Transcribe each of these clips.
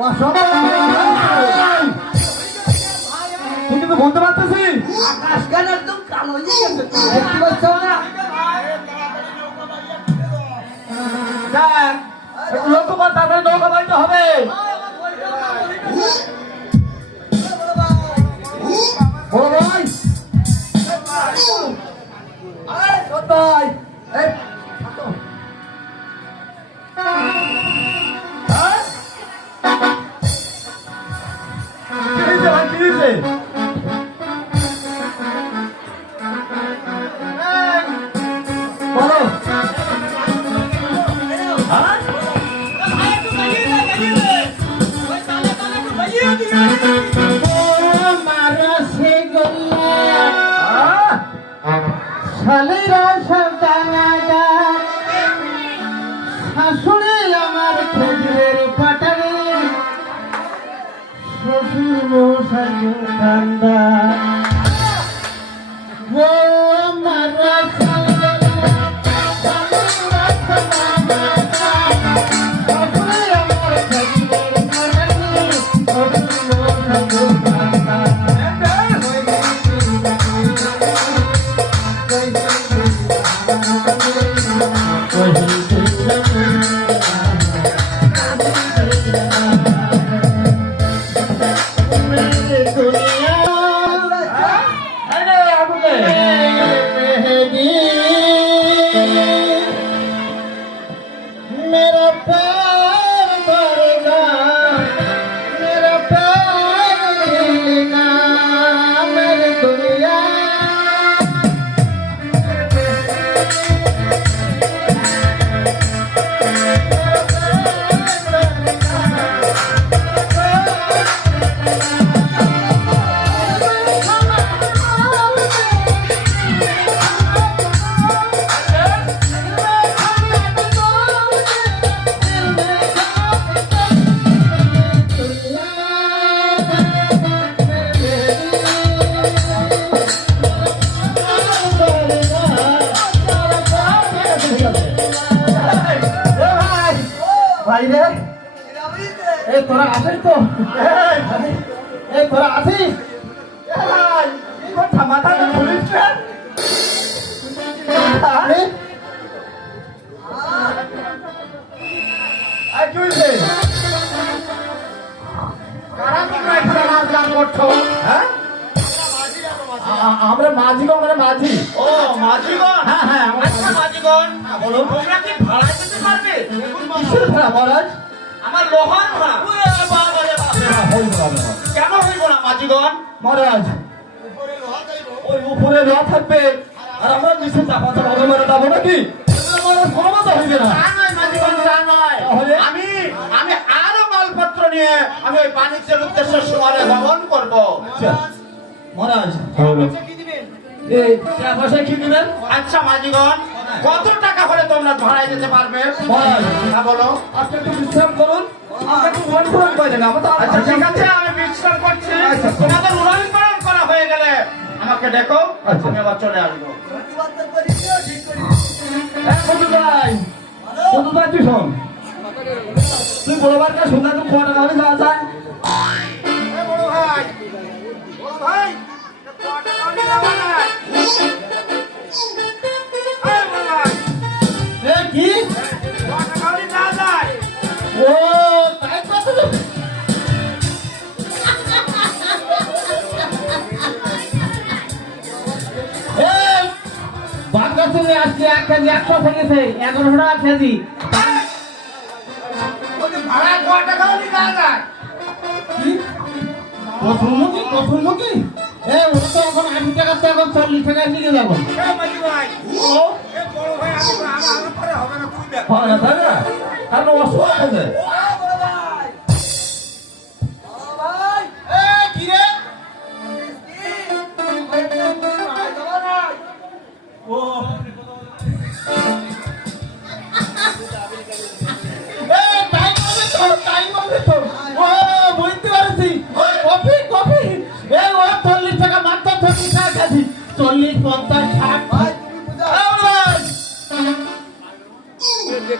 অসম্ভব তুই কিন্তু বলতে পারতেছি আকাশ কেন একদম কালো হয়ে গেছে। দেখতে পাচ্ছ না? দেখ লক্ষ্য কর তাড়াতাড়ি নৌকা বাইতে হবে। বলো। হ্যাঁ? হ্যাঁ? শাশুড়ি আমার খেজুরের পাটারে শ্বশুর মশাই ঠান্ডা ভাই রে এই তোরা আছিস তো এই, এই তোরা না? আরে? এই কারা তোমরা এখানে নাচ গান করছ? হ্যাঁ? আমরা মাঝি গো আমরা মাঝি। ও মাঝিগণ? হ্যাঁ হ্যাঁ আচ্ছা মাঝিগণ। বলো তোমরা কি ভাড়া দিতে পারবে? কিসের ভাড়া মহারাজ? আমার লোহার ভাড়া। হ্যাঁ, না। কেন হইব না মাঝিগণ? মহারাজ ওই উপরে রথ থাকবে আর আমরা নিচে চাপা চাপা মানে যাব নাকি? হইবে না? আমি আমি আরও মালপত্র নিয়ে আমি ওই বাণিজ্যের উদ্দেশ্যে সময় ভ্রমণ করব। মহারাজ এই চা পয়সা কি দিবেন? আচ্ছা মাঝিগণ কত টাকা হলে তোমরা ধরাই যেতে পারবে? হ্যাঁ বলো। আপনি একটু বিশ্রাম করুন। আপনি একটু পূরণ করে দেন আমার আচ্ছা ঠিক আছে আমি বিশ্রাম করছি। আচ্ছা। তোমাদের করা হয়ে গেলে আমাকে দেখো আচ্ছা। আমি আবার চলে আসব। বন্ধু ভাই। বন্ধু ভাই তুই শোন। তুই বড় শুনলে যাওয়া যায় এক কেজি একশো থেকেছে এগারোশো টাকা কেজি ভাড়া কটা কাউনি দেওয়া যায় কি প্রথমমুখী প্রথমমুখী? এ ওটা তো এখন আশি টাকার তো এখন চল্লিশ টাকায় নিয়ে যাব। এ মাঝি ভাই ও এ বড় ভাই আমি আমার আমার পরে হবে না তুই না? কারণ অসুখ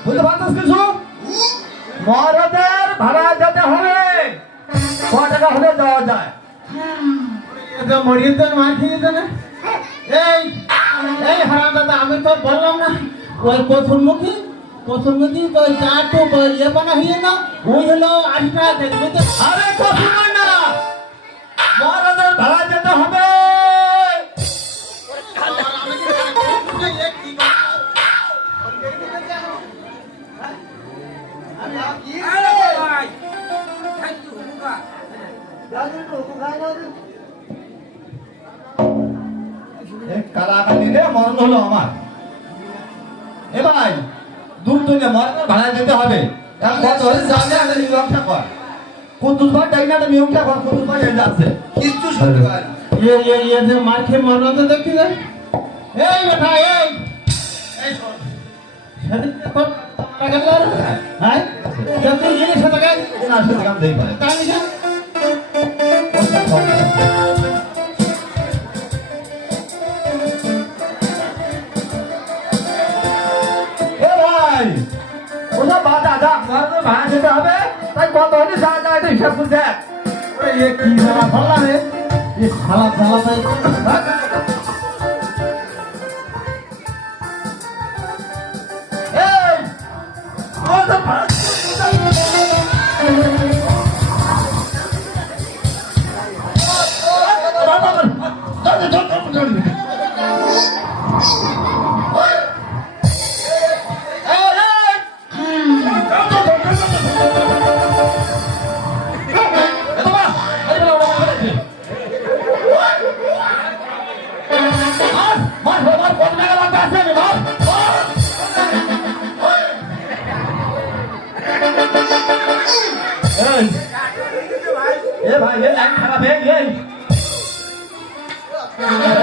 বুঝতে পারছিস কিছু মহারাজের ভাড়া যেতে হবে। ক টাকা হলে দেওয়া যায়। এটা মরিয়ে দেন মার খেয়ে দেন। এই এই হারাম দাদা আমি তো বললাম না। ওই পথুরমুখী পথুরমুখী তো যা তো ইয়ে বানা হইয়ে না ওই হলো আশি টাকা দেখবে তো। আরে এ ভাই থেকে মরণের ভাড়া যেতে হবে। এখন কত হয়েছে জানলে আমি নিয়মটা কর। কুদ্দুস ভাই তাই না একটা নিয়মটা কর কুদ্দুস ভাই এসে আছে। কিচ্ছু শুনতে না। ইয়ে ইয়ে ইয়ে যে মার খেয়ে মরনা তো দেখতে যাই। এই বেটা এই। এই শোন। টাকা রে? হ্যাঁ? যত জিনিস টাকা না সেটা কাম দেই পারে তাই না পাঁচ যেতে হবে। তাই কত হলে সাহায্য একটা হিসাব করতে কি ভালো লাগে। এই সালা সালা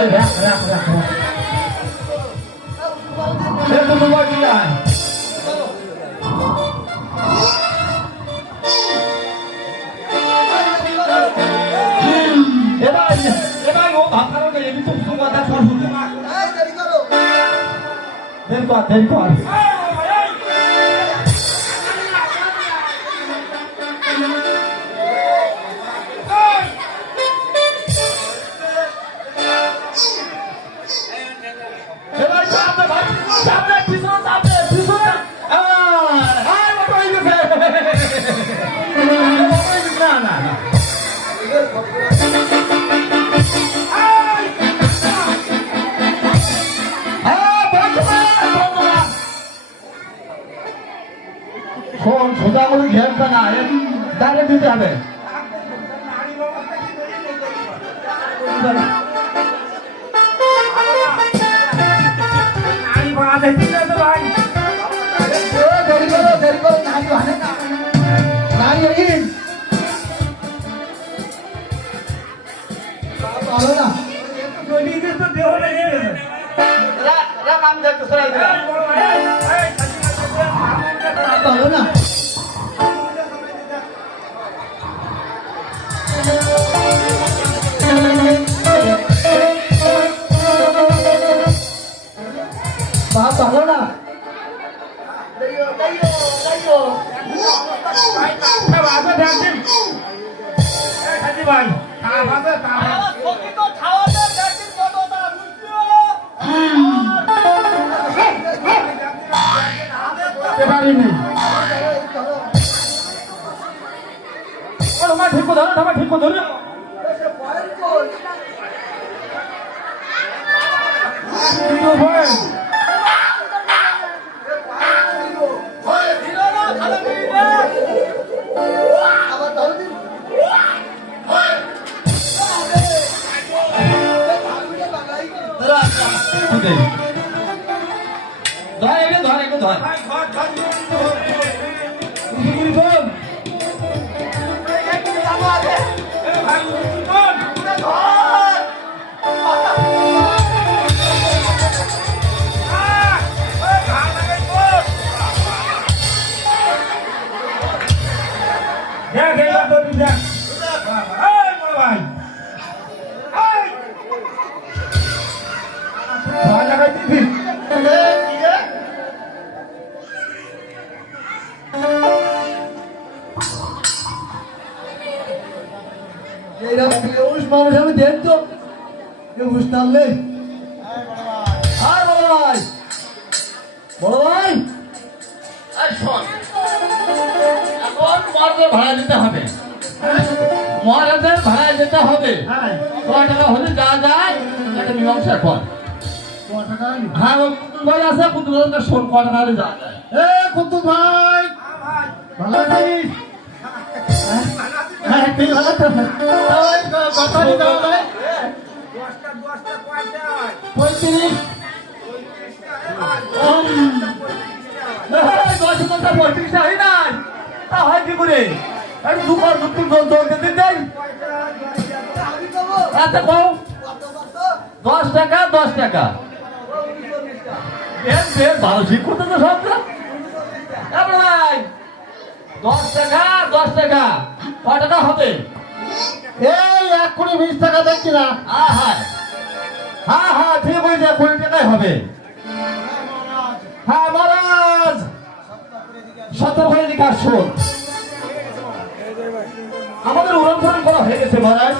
রাখ রাখ রাখ এ তো তোমার কি আয় এবার এবার ও ভাবখানো কে এমনি তো তোমার দা সর হুকুম এই দেরি শোন সোজা করে ঘেরটা না ডাইরেক্ট দিতে হবে দেরি আমি দেখতে দিলাম না না পারিনি আমার ঠিক ধরো আমার ঠিক ধরো আবার ধরো দিন ধর এইরকম বেউস মানুষ আমি দেখ তো বেউস টানলে আর বড় ভাই। বড় ভাই। এই শোন। এখন মরদের ভাড়া দিতে হবে। মরদের ভাড়া দিতে হবে। হ্যাঁ। ক টাকা হলে যা যায় একটা মীমাংসা কর ক টাকা হ্যাঁ কুতুল ভাই আছে কুতুল শোন ক টাকা হলে যা যায়। এ কুতুব ভাই ভাই। ভালো আছিস? ভালো আছি হ্যাঁ তুই ভালো তো ওই কত দিতে হবে দশটা দশটা কয়টা পঁয়ত্রিশ এই দশ পঞ্চাশ পঁয়ত্রিশ হয় নাই তা হয় কি করে একটু দুপুর দুপুর জল জল দিতে যাই এত কম দশ টাকা দশ টাকা বেশ বেশ ভালো ঠিক করতে তো সবটা এবার ভাই দশ টাকা দশ টাকা ক টাকা হবে? এই এক কোটি বিশ টাকা দেখছি না। হ্যাঁ হ্যাঁ। হ্যাঁ হ্যাঁ ঠিক হয়েছে কুড়ি টাকাই হবে। হ্যাঁ মহারাজ। সতর্ক হয়ে দিকে আসুন আমাদের উড়ন করা হয়ে গেছে মহারাজ।